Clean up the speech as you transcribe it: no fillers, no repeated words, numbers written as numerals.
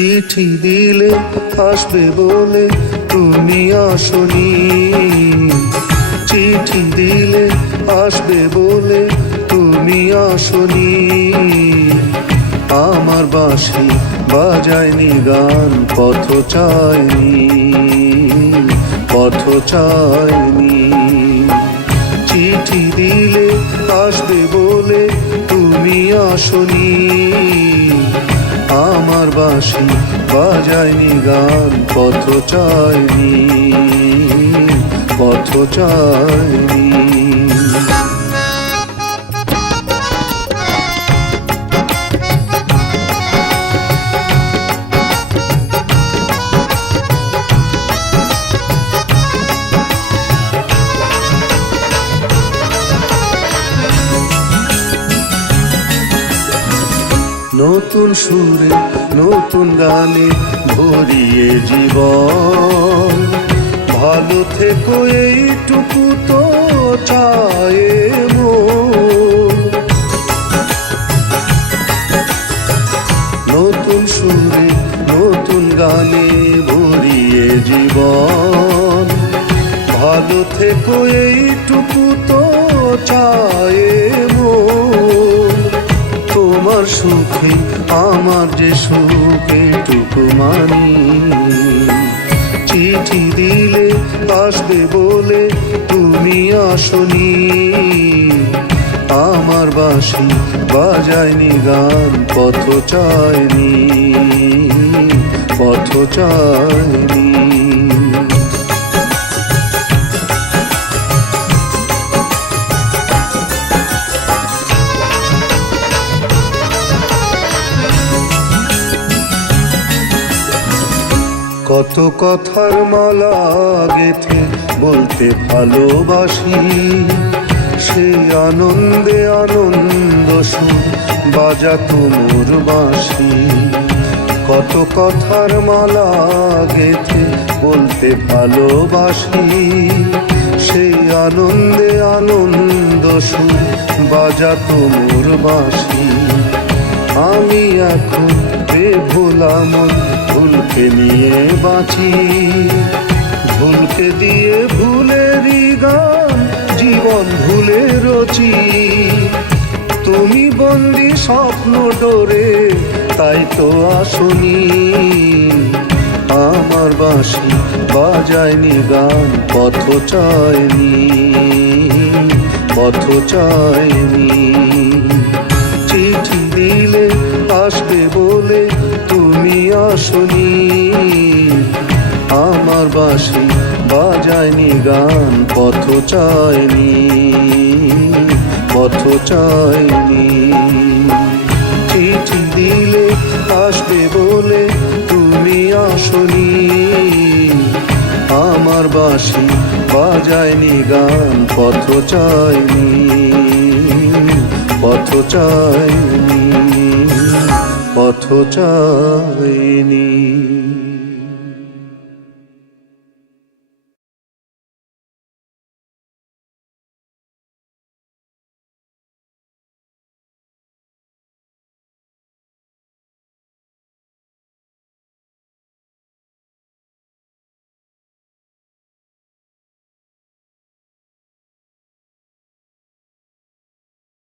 চিঠি দিলে আসবে বলে তুমি আসনি, চিঠি দিলে আসবে বলে তুমি আসনি। আমার বাঁশি বাজায়নি গান, পথ চায়নি, পথ চায়নি। চিঠি দিলে আসবে বলে তুমি আসনি, আমার বাঁশি বাজায়নি গান, পথ চায়নি, পথ চায়নি। নতুন সুরে নতুন গানে ভরিয়ে জীবন, ভালো থেকো এইটুকু তো চায় মন। নতুন সুরে নতুন গানে ভরিয়ে জীবন, ভালো থেকো এইটুকু তো চায় মন। তোমার সুখে আমার যে সুখ এটুকু মানি, চিঠি দিলে আসবে বলে তুমি আসনি, আমার বাঁশি বাজায়নি গান, পথ চায়নি, পথ চায়নি। কত কথার মালা গেথে বলতে ভালোবাসি, সেই আনন্দে আনন্দ সুর বাজাতো মোর বাঁশি। কত কথার মালা গেথে বলতে ভালোবাসি, সেই আনন্দে আনন্দ সুর বাজাতো মোর বাঁশি। আমি এখন বেভোলা মন ভুলকে নিয়ে বাঁচি, ভুলকে দিয়ে ভুলেরই গান জীবন ভুলে রচি। তুমি বন্দি স্বপ্ন ডোরে তাই তো আসনি, আমার বাঁশি বাজায়নি গান, পথ চায়নি, পথ চায়নি। চিঠি দিলে আসবে বলে তুমি আসনি, আমার বাঁশি বাজায়নি গান, পথ চায়নি, পথ চায়নি। চিঠি দিলে আসবে বলে তুমি আসনি, আমার বাঁশি বাজায়নি গান, পথ চায়নি, পথ চায়নি, পথ চায়নি।